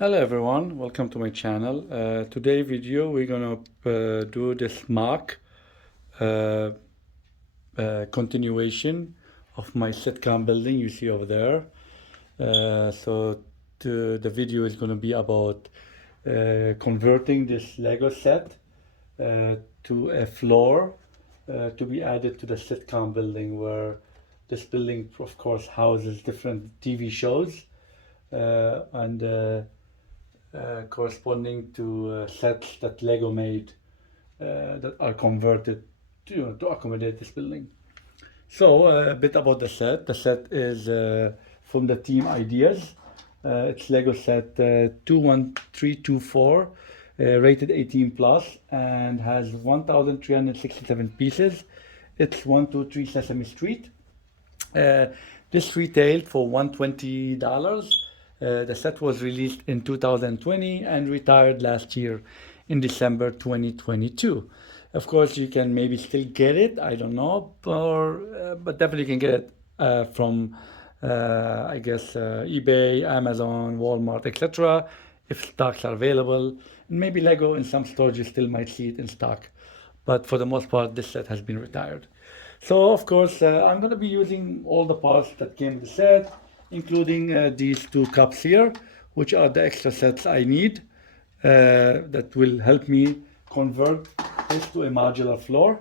Hello everyone, welcome to my channel. Today video we're gonna do this MOC uh, continuation of my sitcom building you see over there. The video is gonna be about converting this Lego set to a floor to be added to the sitcom building, where this building of course houses different TV shows and corresponding to sets that Lego made that are converted to accommodate this building. So a bit about the set. The set is from the team Ideas. It's Lego set 21324, rated 18 plus, and has 1,367 pieces. It's 123 Sesame Street. This retailed for $120. The set was released in 2020 and retired last year in December 2022. Of course, you can maybe still get it, I don't know, but definitely can get it from, eBay, Amazon, Walmart, etc. if stocks are available. And maybe Lego in some stores you still might see it in stock. But for the most part, this set has been retired. So, of course, I'm going to be using all the parts that came with the set, including these two cups here, which are the extra sets I need that will help me convert this to a modular floor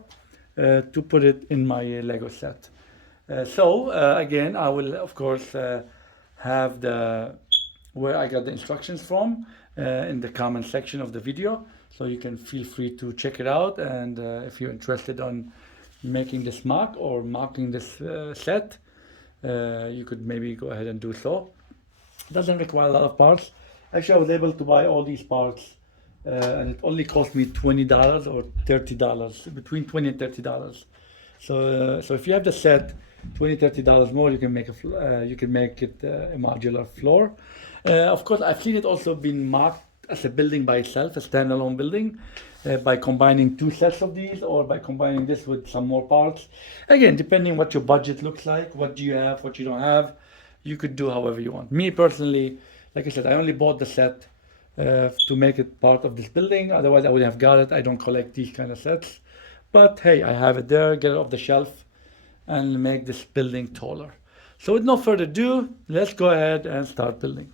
to put it in my Lego set. Again, I will of course have where I got the instructions from in the comment section of the video, so you can feel free to check it out. And if you're interested on making this MOC or mocking this set, you could maybe go ahead and do so. It doesn't require a lot of parts. Actually, I was able to buy all these parts and it only cost me $20 or $30, between $20 and $30. So if you have the set, $20-$30 more, you can make it a modular floor. Of course, I've seen it also been mocked as a building by itself, a standalone building, by combining two sets of these, or by combining this with some more parts. Again, depending what your budget looks like, what do you have, what you don't have, you could do however you want. Me personally, like I said, I only bought the set to make it part of this building. Otherwise, I would have got it. I don't collect these kind of sets. But hey, I have it there, get it off the shelf, and make this building taller. So with no further ado, let's go ahead and start building.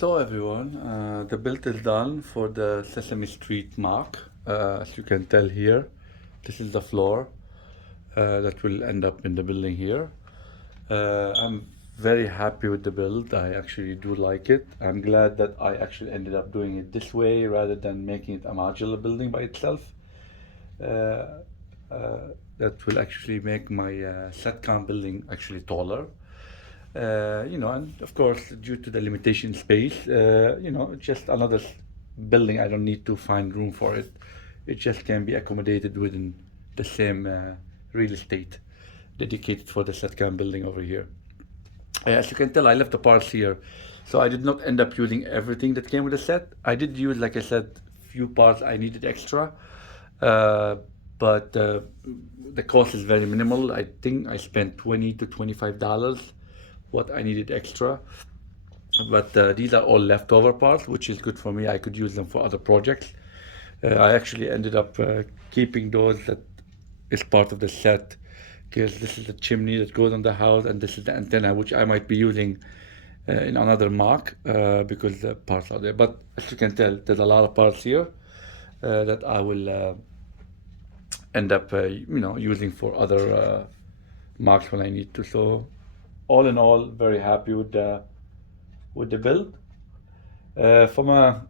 So everyone, the build is done for the Sesame Street MOC. As you can tell here, this is the floor that will end up in the building here. I'm very happy with the build. I actually do like it. I'm glad that I actually ended up doing it this way rather than making it a modular building by itself. Uh, that will actually make my Sitcom building actually taller. And of course, due to the limitation space, just another building. I don't need to find room for it. It just can be accommodated within the same real estate dedicated for the Sitcom building over here. As you can tell, I left the parts here, so I did not end up using everything that came with the set. I did use, like I said, few parts I needed extra, uh, but the cost is very minimal. I think I spent $20 to $25 what I needed extra. But these are all leftover parts, which is good for me. I could use them for other projects. I actually ended up keeping those that is part of the set because this is the chimney that goes on the house and this is the antenna which I might be using in another MOC because the parts are there. But as you can tell, there's a lot of parts here that I will end up using for other MOCs when I need to. So all in all, very happy with the build. From a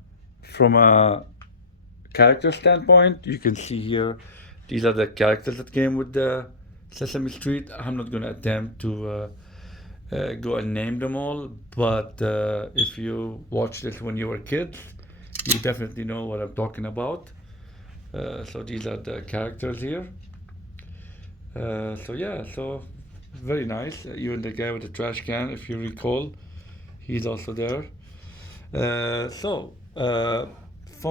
character standpoint, you can see here these are the characters that came with the Sesame Street. I'm not going to attempt to go and name them all, but if you watched this when you were kids, you definitely know what I'm talking about. So these are the characters here. So very nice. Even the guy with the trash can, if you recall, he's also there. From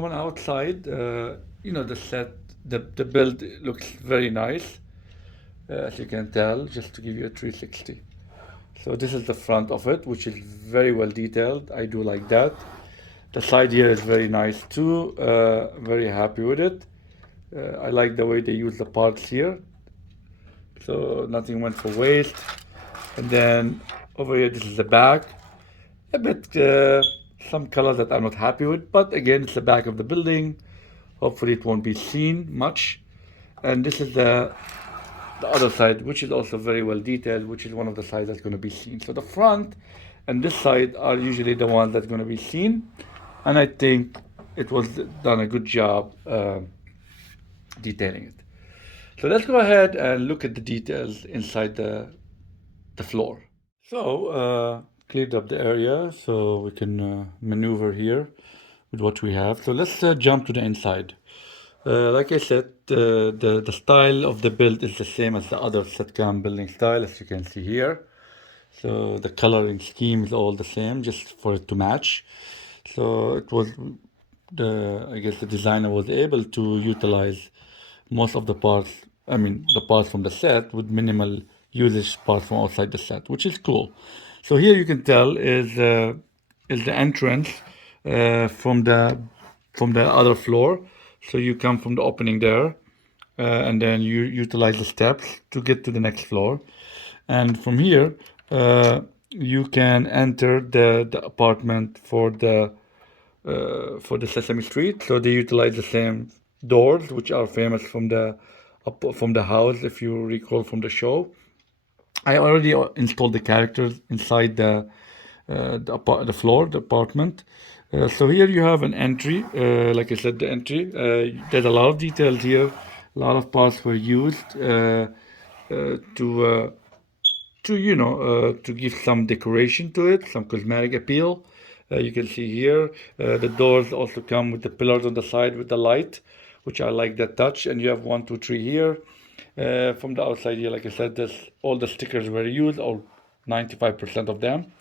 an outside, the set, the build looks very nice, as you can tell, just to give you a 360. So this is the front of it, which is very well detailed. I do like that. The side here is very nice too. Very happy with it. I like the way they use the parts here. So nothing went for waste. And then over here, this is the back. A bit, some colors that I'm not happy with, but again, it's the back of the building. Hopefully it won't be seen much. And this is the other side, which is also very well detailed, which is one of the sides that's going to be seen. So the front and this side are usually the ones that's going to be seen. And I think it was done a good job detailing it. So let's go ahead and look at the details inside the floor. So cleared up the area so we can maneuver here with what we have. So let's jump to the inside. Like I said, the style of the build is the same as the other Sitcom building style, as you can see here. So the coloring scheme is all the same, just for it to match. So it was I guess the designer was able to utilize most of the parts, the parts from the set with minimal usage parts from outside the set, which is cool. So here you can tell is the entrance from the other floor. So you come from the opening there, and then you utilize the steps to get to the next floor. And from here, you can enter the apartment for the Sesame Street. So they utilize the same doors, which are famous from the house, if you recall from the show. I already installed the characters inside the apartment. So here you have an entry. Like I said, the entry. There's a lot of details here. A lot of parts were used to give some decoration to it, some cosmetic appeal. You can see here the doors also come with the pillars on the side with the light, which I like that touch. And you have 1, 2, 3 here. From the outside here, like I said, all the stickers were used, or 95% of them.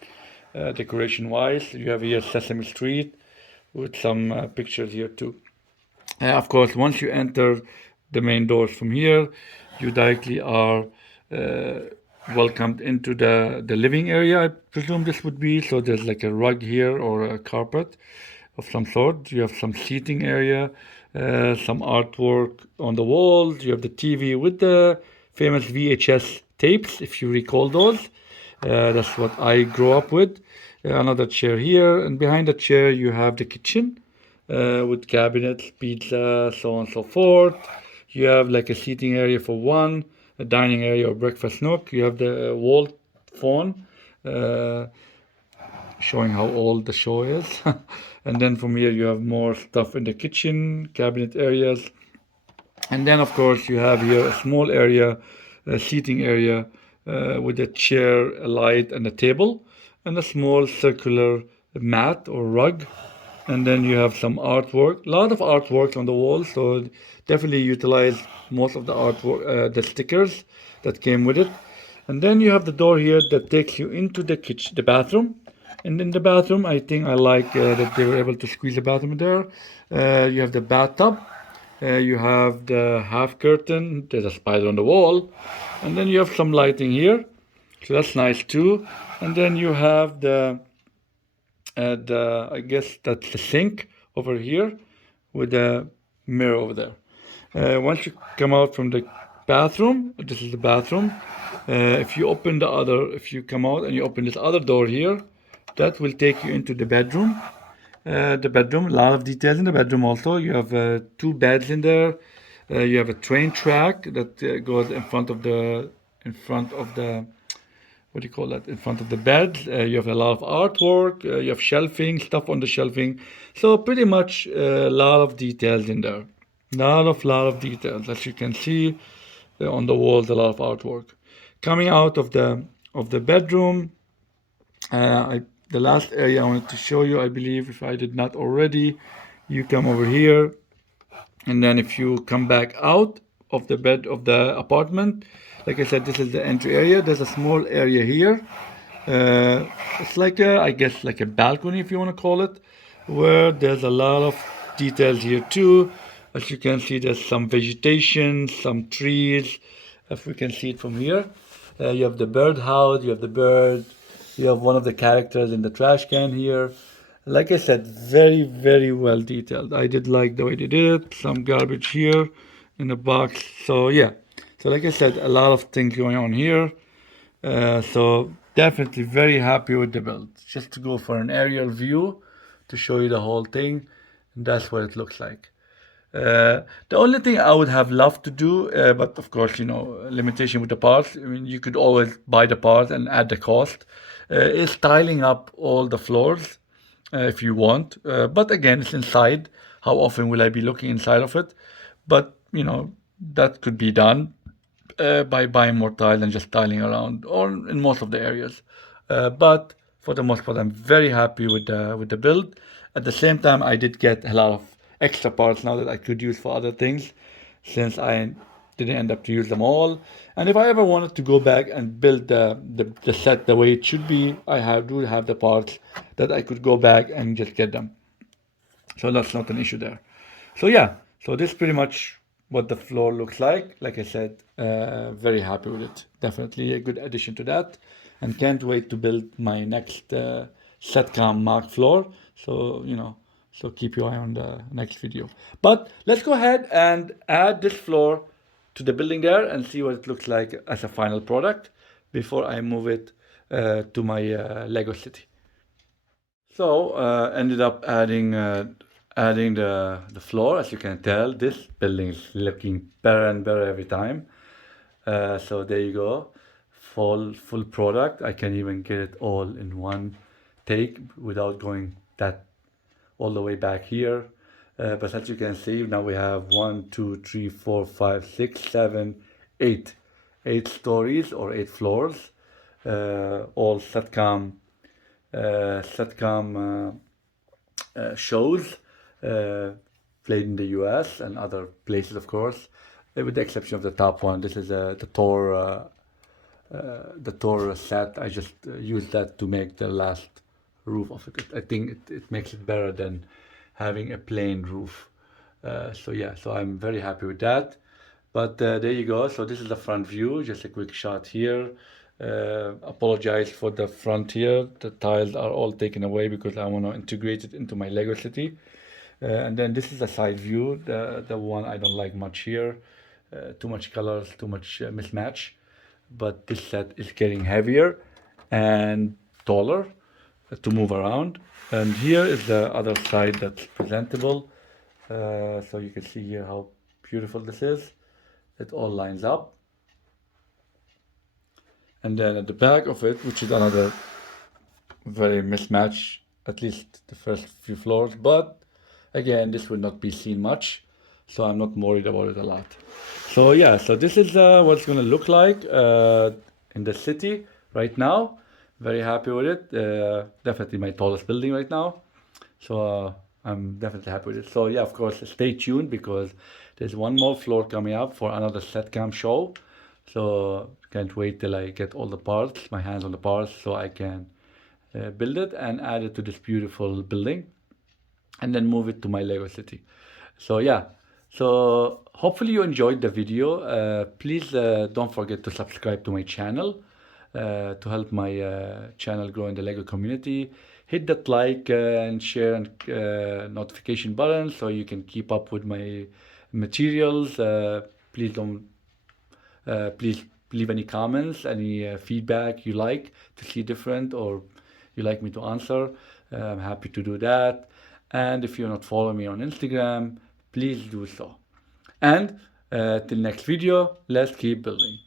Decoration wise, you have here Sesame Street with some pictures here too. Of course, once you enter the main doors from here, you directly are welcomed into the living area, I presume this would be. So there's like a rug here or a carpet of some sort. You have some seating area, some artwork on the walls. You have the TV with the famous VHS tapes, if you recall those. That's what I grew up with. Another chair here, and behind the chair you have the kitchen with cabinets, pizza, so on and so forth. You have like a seating area for one, a dining area or breakfast nook. You have the wall phone, uh, showing how old the show is. And then from here you have more stuff in the kitchen, cabinet areas. And then of course you have here a small area, a seating area with a chair, a light and a table and a small circular mat or rug. And then you have some artwork, a lot of artwork on the wall, so definitely utilize most of the artwork, the stickers that came with it. And then you have the door here that takes you into the kitchen, the bathroom. And in the bathroom, I think I like that they were able to squeeze the bathroom there. You have the bathtub. You have the half curtain. There's a spider on the wall. And then you have some lighting here. So that's nice too. And then you have I guess that's the sink over here with the mirror over there. Once you come out from the bathroom, this is the bathroom. If you come out and you open this other door here, that will take you into the bedroom. A lot of details in the bedroom also. You have two beds in there. You have a train track that goes in front of the, what do you call that? In front of the bed. You have a lot of artwork. You have shelving, stuff on the shelving. So pretty much a lot of details in there. Lot of details. As you can see on the walls, a lot of artwork. Coming out of the bedroom, the last area I wanted to show you, I believe, if I did not already, you come over here, and then if you come back out of the bed of the apartment, like I said, this is the entry area. There's a small area here. It's like I guess like a balcony, if you want to call it, where there's a lot of details here too. As you can see, there's some vegetation, some trees. If we can see it from here, you have the bird house. You have the bird. You have one of the characters in the trash can here. Like I said, very, very well detailed. I did like the way they did it. Some garbage here in the box. So yeah. So like I said, a lot of things going on here. So definitely very happy with the build. Just to go for an aerial view to show you the whole thing. And that's what it looks like. The only thing I would have loved to do, but of course, limitation with the parts. I mean, you could always buy the parts and add the cost. Is tiling up all the floors if you want. But again, it's inside. How often will I be looking inside of it? But that could be done by buying more tiles and just tiling around, or in most of the areas. But for the most part, I'm very happy with the build. At the same time, I did get a lot of extra parts now that I could use for other things, since I didn't end up to use them all. And if I ever wanted to go back and build the set the way it should be, do have the parts that I could go back and just get them. So that's not an issue there. So yeah, so this is pretty much what the floor looks like. Like I said, very happy with it. Definitely a good addition to that, and can't wait to build my next Sitcom MOC floor. So so keep your eye on the next video. But let's go ahead and add this floor to the building there and see what it looks like as a final product before I move it to my Lego city. So ended up adding the floor. As you can tell, this building is looking better and better every time. So there you go, full product. I can even get it all in one take without going that all the way back here. But as you can see, now we have 1, 2, 3, 4, 5, 6, 7, 8. 8 stories or 8 floors. All Sitcom shows played in the US and other places, of course, with the exception of the top one. This is the Thor set. I just used that to make the last roof of it. I think it makes it better than having a plain roof. So yeah, so I'm very happy with that. But there you go. So this is the front view, just a quick shot here. Apologize for the front here. The tiles are all taken away because I want to integrate it into my Lego city. And then this is the side view, the one I don't like much here. Too much colors, too much mismatch. But this set is getting heavier and taller to move around. And here is the other side that's presentable. So you can see here how beautiful this is. It all lines up. And then at the back of it, which is another very mismatch, at least the first few floors, but again, this will not be seen much, so I'm not worried about it a lot. So yeah, so this is what it's going to look like in the city right now. Very happy with it. Definitely my tallest building right now. So I'm definitely happy with it. So yeah, of course, stay tuned because there's one more floor coming up for another Sitcom show. So can't wait till I get all the parts, my hands on the parts, so I can build it and add it to this beautiful building and then move it to my Lego city. So yeah, so hopefully you enjoyed the video. Please don't forget to subscribe to my channel to help my channel grow in the Lego community. Hit that like and share and notification button so you can keep up with my materials. Please leave any comments, any feedback you like to see different or you like me to answer. I'm happy to do that. And if you're not following me on Instagram, please do so. And till next video, let's keep building.